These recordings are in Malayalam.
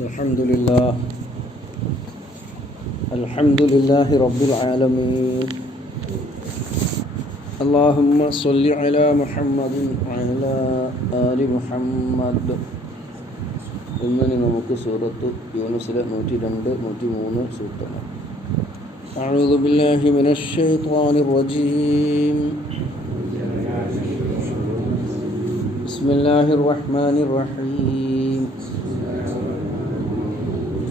الحمد لله رب العالمين. اللهم صل على محمد وعلى آل محمد. ഇന്ന് നമുക്ക് സൂറത്ത് യൂനുസിലെ 102, 103 സൂക്തങ്ങൾ. أعوذ بالله من الشيطان الرجيم. بسم الله الرحمن الرحيم.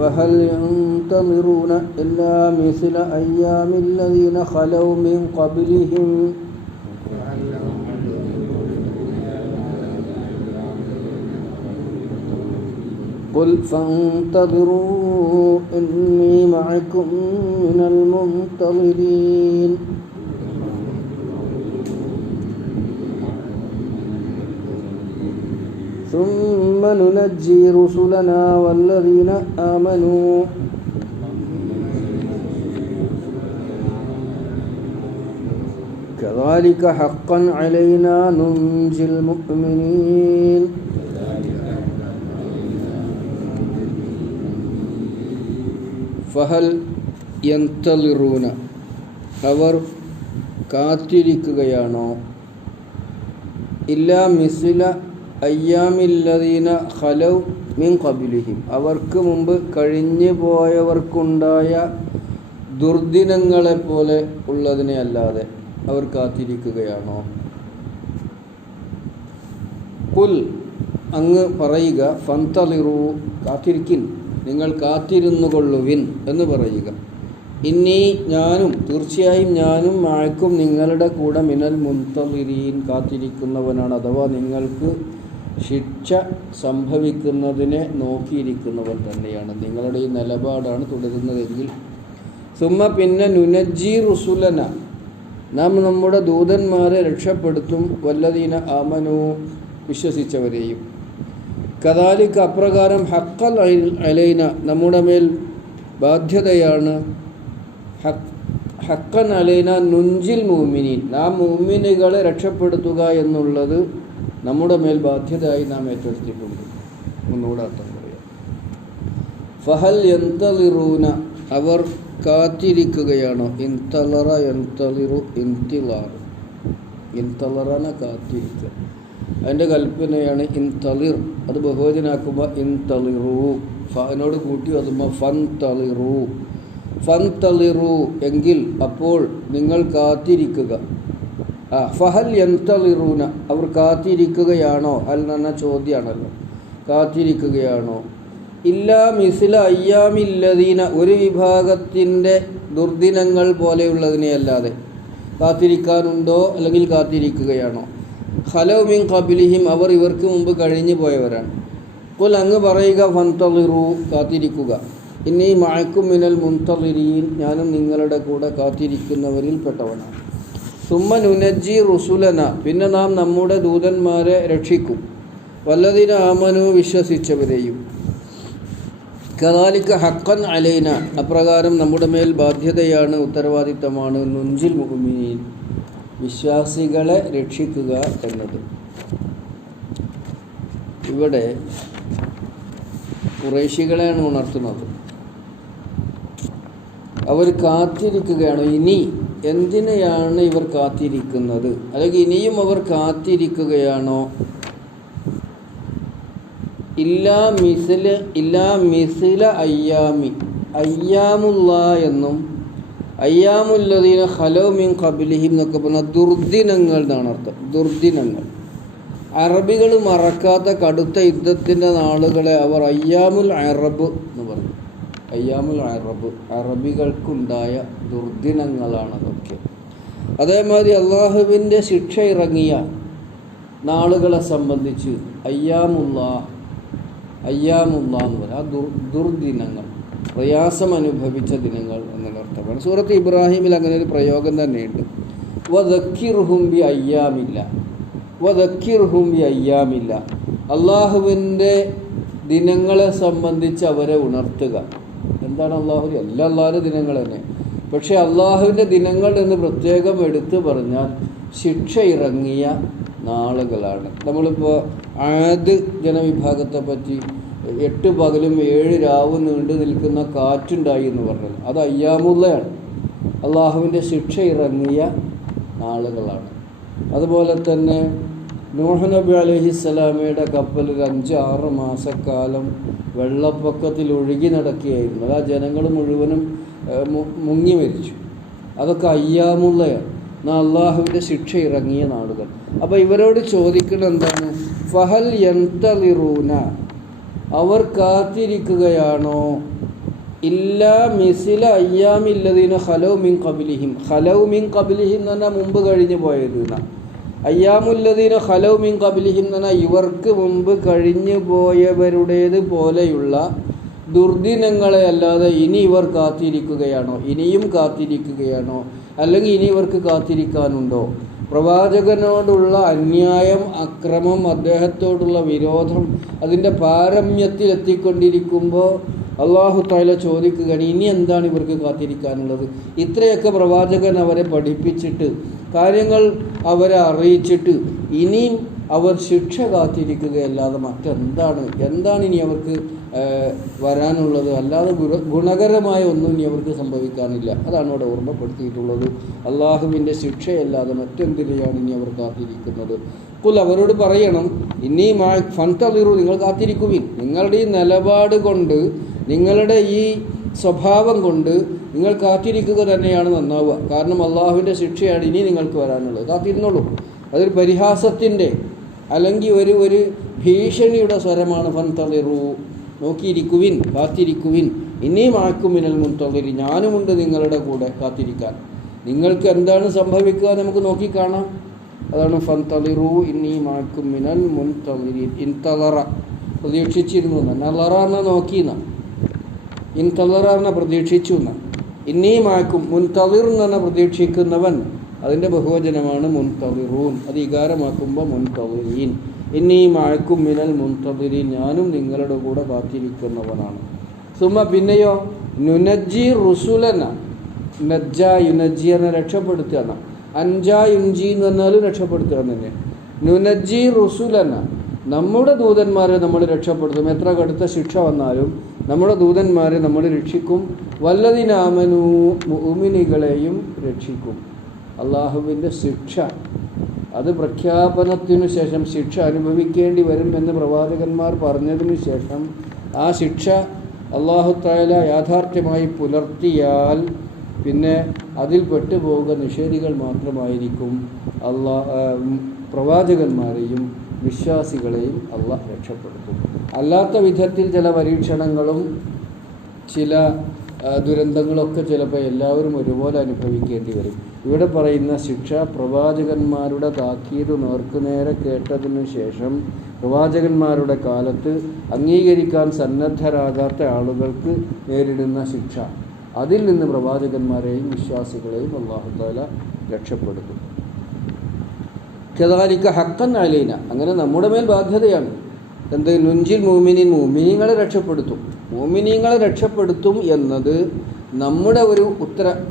فهل ينتظرون إلا مثل أيام الذين خلوا من قبلهم قل فانتظروا إني معكم من المنتظرين. ثم ننجي رسلنا والذين آمنوا كذلك حقا علينا ننجي المؤمنين. ഫഹൽ യന്തളിറൂന, അവർ കാത്തിരിക്കുകയാണോ, ഇല്ലാ മിസ്ല അയ്യാമില്ലദീന ഖലൗ മിൻ ഖബ്ലിഹിം, അവർക്ക് മുമ്പ് കഴിഞ്ഞു പോയവർക്കുണ്ടായ ദുർദിനങ്ങളെപ്പോലെ ഉള്ളതിനെ അല്ലാതെ അവർ കാത്തിരിക്കുകയാണോ? ഖുൽ, അങ്ങ് പറയുക, ഫന്തളിറൂ, കാത്തിരിക്കിൻ, നിങ്ങൾ കാത്തിരുന്നു കൊള്ളുവിൻ എന്ന് പറയുക. ഇന്നീ, ഞാനും, തീർച്ചയായും ഞാനും, മഅക്കും, നിങ്ങളുടെ കൂടെ, മിനൽ മുൻതളിരീൻ, കാത്തിരിക്കുന്നവനാണ്. അഥവാ നിങ്ങൾക്ക് ശിക്ഷ സംഭവിക്കുന്നതിനെ നോക്കിയിരിക്കുന്നവൻ തന്നെയാണ്. നിങ്ങളുടെ ഈ നിലപാടാണ് തുടരുന്നതെങ്കിൽ. സുമ്മ, പിന്നെ, നുനജ്ജി റുസുലന, നാം നമ്മുടെ ദൂതന്മാരെ രക്ഷപ്പെടുത്തും, വല്ലദീന ആമനു, വിശ്വസിച്ചവരെയും. കദാലിക, അപ്രകാരം, ഹഖൽ അലൈന, നമ്മുടെ മേൽ ബാധ്യതയാണ്, ഹഖൻ അലൈന നുൻജിൽ മുഅ്മിനീൻ, നാം മുഅ്മിനുകളെ രക്ഷപ്പെടുത്തുക എന്നുള്ളത് നമ്മുടെ മേൽ ബാധ്യതയായി നാം ഏറ്റെടുത്തിട്ടുണ്ട്. ഒന്നുകൂടെ അർത്ഥം പറയാം. ഫഹൽ യന്തളിറൂന, അവർ കാത്തിരിക്കുകയാണോ, ഇൻതളറ യന്തളിറു ഇൻതിളാർ, ഇൻതളറന കാത്തിരിക്കുക, അതിൻ്റെ കൽപ്പനയാണ് ഇൻതളിർ. അത് ബഹുവചനാക്കുമ്പോൾ ഇൻതളിറു, ഫനോട് കൂട്ടി അതുമ്പോൾ ഫൻതളിറു, ഫൻതളിറു എങ്കിൽ, അപ്പോൾ നിങ്ങൾ കാത്തിരിക്കുക. ഫഹൽ യന്തളിറൂന, അവർ കാത്തിരിക്കുകയാണോ, അൽ എന്ന ചോദ്യമാണല്ലോ, കാത്തിരിക്കുകയാണോ, ഇല്ലാ മിസ്ല അയ്യാമില്ലദീന, ഒരു വിഭാഗത്തിൻ്റെ ദുർദിനങ്ങൾ പോലെയുള്ളതിനെ അല്ലാതെ കാത്തിരിക്കാനുണ്ടോ, അല്ലെങ്കിൽ കാത്തിരിക്കുകയാണോ? ഖലൗ മിൻ ഖബ്ലിഹിം, അവർ ഇവർക്ക് മുമ്പ് കഴിഞ്ഞു പോയവരാണ്. ഖുൽ, അങ്ങ് പറയുക, ഫന്തളിറൂ, കാത്തിരിക്കുക, ഇന്നീ മഅക്കും മിനൽ മുൻതളിരീൻ, ഞാനും നിങ്ങളുടെ കൂടെ കാത്തിരിക്കുന്നവരിൽ പെട്ടവനാണ്. സുമ്മ നുനജ്ജി റുസുലന, പിന്നെ നാം നമ്മുടെ ദൂതന്മാരെ രക്ഷിക്കും, വല്ലദീന ആമനു, വിശ്വസിച്ചവരെയും. കദാലിക ഹഖൻ അലൈന, അപ്രകാരം നമ്മുടെ മേൽ ബാധ്യതയാണ്, ഉത്തരവാദിത്തമാണ്, നുൻജിൽ മുഅ്മിനീൻ, വിശ്വാസികളെ രക്ഷിക്കുക എന്നത്. ഇവിടെ ഖുറൈശികളെയാണ് ഉണർത്തുന്നത്. അവർ കാത്തിരിക്കുകയാണോ, ഇനി എന്തിനെയാണ് ഇവർ കാത്തിരിക്കുന്നത്, അല്ലെങ്കിൽ ഇനിയും അവർ കാത്തിരിക്കുകയാണോ? ഇല്ലാ മിസ്ല അയ്യാമി, അയ്യാമുള്ള എന്നും അയ്യാമുല്ലദീന ഖലൗ മിൻ ഖബ്ലിഹിം എന്നൊക്കെ പറഞ്ഞാൽ ദുർദിനങ്ങൾ എന്നാണ് അർത്ഥം. ദുർദിനങ്ങൾ, അറബികൾ മറക്കാത്ത കടുത്ത യുദ്ധത്തിൻ്റെ നാളുകളെ അവർ അയ്യാമുൽ അറബ് എന്ന് പറഞ്ഞു. അയ്യാമുൽ അറബ്, അറബികൾക്കുണ്ടായ ദുർദിനങ്ങളാണതൊക്കെ. അതേമാതിരി അള്ളാഹുവിൻ്റെ ശിക്ഷ ഇറങ്ങിയ നാളുകളെ സംബന്ധിച്ച് അയ്യാമുള്ള എന്ന് പറയും. ആ ദുർദിനങ്ങൾ, പ്രയാസം അനുഭവിച്ച ദിനങ്ങൾ എന്നുള്ള അർത്ഥമാണ്. സൂറത്ത് ഇബ്രാഹിമിൽ അങ്ങനെ ഒരു പ്രയോഗം തന്നെയുണ്ട്. വദക്കിർഹും ബി അയ്യാമില്ല, വദക്കിർഹും ബി അയ്യാമില്ല, അള്ളാഹുവിൻ്റെ ദിനങ്ങളെ സംബന്ധിച്ച് അവരെ ഉണർത്തുക. എന്താണ് അള്ളാഹു? എല്ലാ അള്ളാഹുവിൻ്റെ ദിനങ്ങൾ തന്നെ. പക്ഷേ അള്ളാഹുവിൻ്റെ ദിനങ്ങൾ എന്ന് പ്രത്യേകം എടുത്തു പറഞ്ഞാൽ ശിക്ഷ ഇറങ്ങിയ നാളുകളാണ്. നമ്മളിപ്പോൾ ആദ് ജനവിഭാഗത്തെ പറ്റി 8 പകലും 7 രാവും നീണ്ടു നിൽക്കുന്ന കാറ്റുണ്ടായി എന്ന് പറഞ്ഞത് അത് അയ്യാമുള്ളയാണ്, അള്ളാഹുവിൻ്റെ ശിക്ഷ ഇറങ്ങിയ നാളുകളാണ്. അതുപോലെ തന്നെ നൂഹ് നബി അലൈഹിസ്സലാമയുടെ കപ്പൽ ഒരു 5-6 മാസക്കാലം വെള്ളപ്പൊക്കത്തിൽ ഒഴുകി നടക്കുകയായിരുന്നു. ആ ജനങ്ങൾ മുഴുവനും മുങ്ങി മരിച്ചു. അതൊക്കെ അയ്യാമുള്ളയാണ്, അള്ളാഹുവിൻ്റെ ശിക്ഷ ഇറങ്ങിയ നാളുകൾ. അപ്പോൾ ഇവരോട് ചോദിക്കുന്നത് എന്താണ്? ഫഹൽ യന്തളിറൂന, അവർ കാത്തിരിക്കുകയാണോ? ഇല്ലാ മിസില അയ്യാമില്ലദീന ഖലൗ മിൻ ഖബ്ലിഹിം. ഖലൗ മിൻ ഖബ്ലിഹിം എന്ന് പറഞ്ഞാൽ മുമ്പ് കഴിഞ്ഞു പോയത്. അയ്യാമുല്ലദീന ഖലൗ മിൻ ഖബ്ലിഹിം എന്ന് പറഞ്ഞാൽ ഇവർക്ക് മുമ്പ് കഴിഞ്ഞു പോയവരുടേത് പോലെയുള്ള ദുർദിനങ്ങളെ അല്ലാതെ ഇനി ഇവർ കാത്തിരിക്കുകയാണോ? ഇനിയും കാത്തിരിക്കുകയാണോ? അല്ലെങ്കിൽ ഇനി ഇവർക്ക് കാത്തിരിക്കാനുണ്ടോ? പ്രവാചകനോടുള്ള അന്യായം, അക്രമം, അദ്ദേഹത്തോടുള്ള വിരോധം അതിൻ്റെ പാരമ്യത്തിൽ എത്തിക്കൊണ്ടിരിക്കുമ്പോൾ അല്ലാഹു തആല ചോദിക്കുകയാണ്, ഇനി എന്താണ് ഇവർക്ക് കാത്തിരിക്കാനുള്ളത്? ഇത്രയൊക്കെ പ്രവാചകൻ അവരെ പഠിപ്പിച്ചിട്ട്, കാര്യങ്ങൾ അവരെ അറിയിച്ചിട്ട് ഇനിയും അവർ ശിക്ഷ കാത്തിരിക്കുകയല്ലാതെ എന്താണ് ഇനി അവർക്ക് വരാനുള്ളത്? അല്ലാതെ ഗുണകരമായ ഒന്നും ഇനി അവർക്ക് സംഭവിക്കാനില്ല. അതാണ് അവിടെ ഓർമ്മപ്പെടുത്തിയിട്ടുള്ളത്. അള്ളാഹുവിൻ്റെ ശിക്ഷയല്ലാതെ മറ്റെന്തിനെയാണ് ഇനി അവർ കാത്തിരിക്കുന്നത്? കുൽ, അവരോട് പറയണം, ഇനി ഫന്തളിറു, നിങ്ങൾ കാത്തിരിക്കുവിൻ. നിങ്ങളുടെ ഈ നിലപാട് കൊണ്ട്, നിങ്ങളുടെ ഈ സ്വഭാവം കൊണ്ട് നിങ്ങൾ കാത്തിരിക്കുക തന്നെയാണ് നന്നാവുക. കാരണം അള്ളാഹുവിൻ്റെ ശിക്ഷയാണ് ഇനി നിങ്ങൾക്ക് വരാനുള്ളത്. കാത്തിരുന്നുള്ളൂ. അതൊരു പരിഹാസത്തിൻ്റെ അല്ലെങ്കിൽ ഒരു ഭീഷണിയുടെ സ്വരമാണ്. ഫന്തളിറു, നോക്കിയിരിക്കുവിൻ, കാത്തിരിക്കുവിൻ. ഇനിയും ആക്കും മിനൽ മുൻതളിരി, ഞാനുമുണ്ട് നിങ്ങളുടെ കൂടെ കാത്തിരിക്കാൻ. നിങ്ങൾക്ക് എന്താണ് സംഭവിക്കുക നമുക്ക് നോക്കിക്കാണാം. അതാണ് ഫന്തളിറു ഇനിയും ആക്കും മിനൽ മുൻതളിരി. ഇൻതളറ, പ്രതീക്ഷിച്ചിരുന്നു. നളറ എന്ന നോക്കിയെന്ന, ഇൻതളറ എന്ന പ്രതീക്ഷിച്ചു എന്ന. ഇനിയും ആക്കും, മുൻതളിർ എന്ന് പറഞ്ഞാൽ പ്രതീക്ഷിക്കുന്നവൻ, അതിൻ്റെ ബഹുവചനമാണ് മുൻതളിറൂൻ. അത് ഇകാരമാക്കുമ്പോൾ മുൻതളിരീൻ. ഇനിയും ആക്കും മിനൽ മുൻതളിരീൻ, ഞാനും നിങ്ങളുടെ കൂടെ കാത്തിരിക്കുന്നവനാണ്. സുമ, പിന്നെയോ നുനജ്ജി റുസുലന, നജ്ജ യുനജ്ജി എന്ന രക്ഷപ്പെടുത്തുകയാണ്. അൻജ യുൻജി എന്ന് പറഞ്ഞാലും രക്ഷപ്പെടുത്തുക തന്നെ. നുനജ്ജി റുസുലന, നമ്മുടെ ദൂതന്മാരെ നമ്മൾ രക്ഷപ്പെടുത്തും. എത്ര കടുത്ത ശിക്ഷ വന്നാലും നമ്മുടെ ദൂതന്മാരെ നമ്മൾ രക്ഷിക്കും. വല്ലദീന ആമനൂ, മുഅ്മിനീകളെയും രക്ഷിക്കും. അള്ളാഹുവിൻ്റെ ശിക്ഷ അത് പ്രഖ്യാപനത്തിനു ശേഷം ശിക്ഷ അനുഭവിക്കേണ്ടി വരും എന്ന് പ്രവാചകന്മാർ പറഞ്ഞതിനു ശേഷം ആ ശിക്ഷ അല്ലാഹു തആല യാഥാർത്ഥ്യമായി പുലർത്തിയാൽ പിന്നെ അതിൽ പെട്ടുപോകുക നിഷേധികൾ മാത്രമായിരിക്കും. പ്രവാചകന്മാരെയും വിശ്വാസികളെയും അള്ളാഹ് രക്ഷപ്പെടുത്തും. അല്ലാത്ത വിധത്തിൽ ചില പരീക്ഷണങ്ങളും ചില ദുരന്തങ്ങളൊക്കെ ചിലപ്പോൾ എല്ലാവരും ഒരുപോലെ അനുഭവിക്കേണ്ടി വരും. ഇവിടെ പറയുന്ന ശിക്ഷ പ്രവാചകന്മാരുടെ താക്കീത് നേർക്കുനേരെ കേട്ടതിനു ശേഷം പ്രവാചകന്മാരുടെ കാലത്ത് അംഗീകരിക്കാൻ സന്നദ്ധരാകാത്ത ആളുകൾക്ക് നേരിടുന്ന ശിക്ഷ, അതിൽ നിന്ന് പ്രവാചകന്മാരെയും വിശ്വാസികളെയും അല്ലാഹു തആല രക്ഷപ്പെടുത്തും. കദാലിക ഹഖൻ അലൈന, അങ്ങനെ നമ്മുടെ മേൽ ബാധ്യതയാണ്. എന്ത്? നുൻജിൽ മുഅ്മിനീൻ, മുഅ്മിനീങ്ങളെ രക്ഷപ്പെടുത്തും. മുഅ്മിനീങ്ങളെ രക്ഷപ്പെടുത്തും എന്നത് നമ്മുടെ ഒരു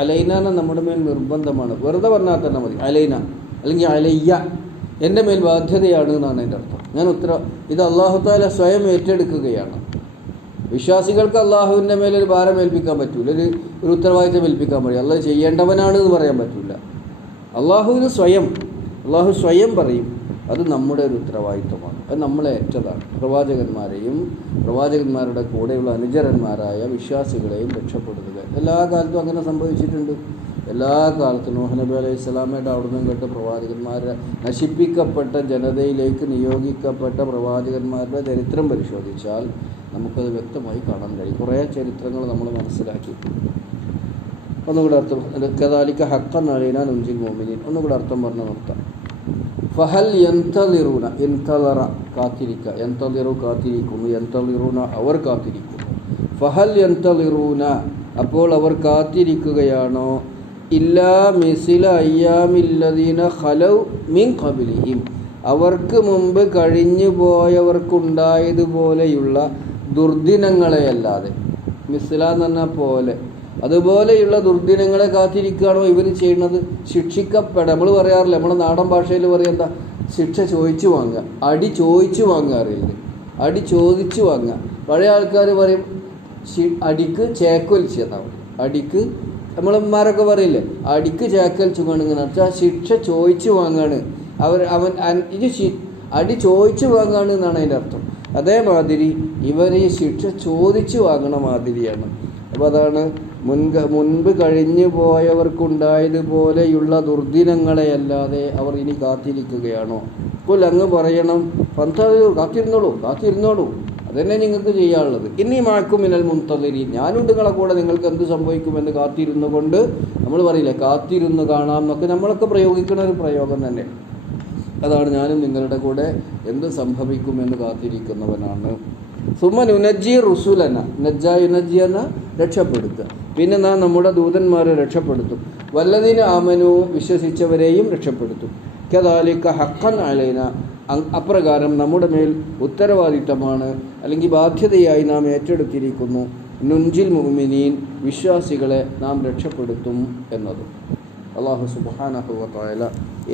അലൈന നമ്മുടെ മേൽ നിർബന്ധമാണ്. വെറുതെ പറഞ്ഞാൽ തന്നെ മതി അലൈന, അല്ലെങ്കിൽ അലയ്യ, എൻ്റെ മേൽ ബാധ്യതയാണ് എന്നാണ് എൻ്റെ അർത്ഥം. ഇത് അല്ലാഹു തആല സ്വയം ഏറ്റെടുക്കുകയാണ്. വിശ്വാസികൾക്ക് അള്ളാഹുവിൻ്റെ മേലൊരു ഭാരം ഏൽപ്പിക്കാൻ പറ്റൂല, ഒരു ഉത്തരവാദിത്തം ഏൽപ്പിക്കാൻ പറ്റില്ല. അള്ളാഹ് ചെയ്യേണ്ടവനാണ് എന്ന് പറയാൻ പറ്റില്ല. അള്ളാഹു സ്വയം പറയും അത് നമ്മുടെ ഒരു ഉത്തരവാദിത്വമാണ്, അത് നമ്മളെ ഏറ്റതാണ്. പ്രവാചകന്മാരെയും പ്രവാചകന്മാരുടെ കൂടെയുള്ള അനുചരന്മാരായ വിശ്വാസികളെയും രക്ഷപ്പെടുത്തുക. എല്ലാ കാലത്തും അങ്ങനെ സംഭവിച്ചിട്ടുണ്ട്. എല്ലാ കാലത്തും നൂഹ് നബി അലൈഹി സ്വലാമയുടെ അവിടുന്ന് കേട്ട് പ്രവാചകന്മാരെ നശിപ്പിക്കപ്പെട്ട ജനതയിലേക്ക് നിയോഗിക്കപ്പെട്ട പ്രവാചകന്മാരുടെ ചരിത്രം പരിശോധിച്ചാൽ നമുക്കത് വ്യക്തമായി കാണാൻ കഴിയും. കുറേ ചരിത്രങ്ങൾ നമ്മൾ മനസ്സിലാക്കി. ഒന്നുകൂടെ അർത്ഥം, കദാലിക ഹഖൻ അലൈനാ നുൻജിൽ മുഅ്മിനീൻ. ഒന്നുകൂടെ അർത്ഥം പറഞ്ഞ് നിർത്താം. ഫഹൽ യന്തളിറൂന, യന്തളറ കാത്തിരിക്കുക, യന്തളിറു കാത്തിരിക്കുന്നു, യന്തളിറൂന അവർ കാത്തിരിക്കുന്നു. ഫഹൽ യന്തളിറൂന അപ്പോൾ അവർ കാത്തിരിക്കുകയാണോ? ഇല്ലാ മിസില അയ്യാമില്ലദീന ഖലൗ മിൻ ഖബ്ലിഹിം, അവർക്ക് മുമ്പ് കഴിഞ്ഞു പോയവർക്കുണ്ടായതുപോലെയുള്ള ദുർദിനങ്ങളെയല്ലാതെ. മിസില എന്ന് പറഞ്ഞാൽ പോലെ, അതുപോലെയുള്ള ദുർദിനങ്ങളെ കാത്തിരിക്കുകയാണോ ഇവർ ചെയ്യുന്നത്? നമ്മൾ പറയാറില്ല, നമ്മുടെ നാടൻ ഭാഷയിൽ പറയാം എന്താ, ശിക്ഷ ചോദിച്ചു വാങ്ങുക, അടി ചോദിച്ചു വാങ്ങുക, അറിയില്ല, അടി ചോദിച്ചു വാങ്ങുക. പഴയ ആൾക്കാർ പറയും അടിക്ക് ചേക്കൊലിച്ച് എന്നാവും. അടിക്ക് നമ്മളന്മാരൊക്കെ പറയില്ലേ, അടിക്ക് ചേക്കൊലിച്ച് കൊണ്ടിങ്ങനെ വെച്ചാൽ ശിക്ഷ ചോദിച്ചു വാങ്ങാണ്. ഇത് അടി ചോദിച്ചു വാങ്ങാണ് എന്നാണ് അതിൻ്റെ അർത്ഥം. അതേമാതിരി ഇവർ ഈ ശിക്ഷ ചോദിച്ചു വാങ്ങണ മാതിരിയാണ്. അപ്പോൾ അതാണ് മുൻപ് കഴിഞ്ഞു പോയവർക്കുണ്ടായതുപോലെയുള്ള ദുർദിനങ്ങളെയല്ലാതെ അവർ ഇനി കാത്തിരിക്കുകയാണോ? അപ്പോൾ അങ്ങ് പറയണം, കാത്തിരുന്നോളൂ, അതന്നെ നിങ്ങൾക്ക് ചെയ്യാനുള്ളത്. ഇനി മാക്കും മിനൽ മുൻതദിരീൻ, ഞാനും നിങ്ങളെ കൂടെ നിങ്ങൾക്ക് എന്ത് സംഭവിക്കുമെന്ന് കാത്തിരുന്നു കൊണ്ട്, നമ്മൾ പറയില്ലേ കാത്തിരുന്ന് കാണാം എന്നൊക്കെ, നമ്മളൊക്കെ പ്രയോഗിക്കുന്ന ഒരു പ്രയോഗം തന്നെ. അതാണ് ഞാനും നിങ്ങളുടെ കൂടെ എന്ത് സംഭവിക്കുമെന്ന് കാത്തിരിക്കുന്നവനാണ്. സുമ നുനജ്ജി റുസുലന, യുനജ്ജി എന്ന രക്ഷപ്പെടുത്തുക. പിന്നെ നാം നമ്മുടെ ദൂതന്മാരെ രക്ഷപ്പെടുത്തും. വല്ലദീന ആമനു, വിശ്വസിച്ചവരെയും രക്ഷപ്പെടുത്തും. കദാലിക ഹഖൻ അലൈന, അപ്രകാരം നമ്മുടെ മേൽ ഉത്തരവാദിത്തമാണ് അല്ലെങ്കിൽ ബാധ്യതയായി നാം ഏറ്റെടുത്തിരിക്കുന്നു. നുൻജിൽ മുഅ്മിനീൻ, വിശ്വാസികളെ നാം രക്ഷപ്പെടുത്തും എന്നത്. അല്ലാഹു സുബ്ഹാനഹു വ തആല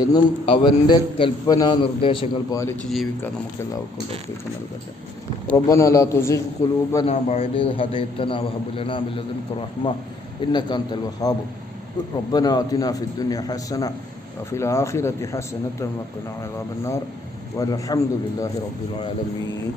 എന്നും അവൻ്റെ കൽപ്പനാ നിർദ്ദേശങ്ങൾ പാലിച്ച് ജീവിക്കാൻ നമുക്കെല്ലാവർക്കും തൗഫീഖ് നൽകട്ടെ. റബ്ബനാ ലാ തുസിഗ് ഖുലൂബനാ ബഅദ ഇദ് ഹദൈതനാ വഹബ് ലനാ മിൻ ലദുൻക റഹ്മ ഇന്നക അൻതൽ വഹ്ഹാബ്. റബ്ബനാ ആതിനാ ഫിദ് ദുനിയ ഹസന വഫിൽ ആഖിറതി ഹസനത വഖിനാ അദാബന്നാർ വൽഹംദുലില്ലാഹി റബ്ബിൽ ആലമീൻ.